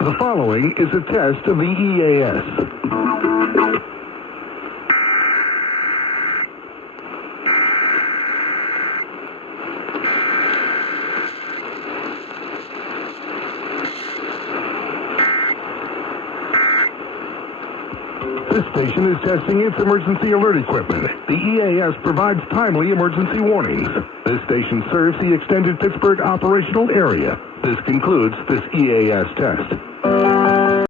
The following is a test of the EAS. This station is testing its emergency alert equipment. The EAS provides timely emergency warnings. This station serves the extended Pittsburgh operational area. This concludes this EAS test.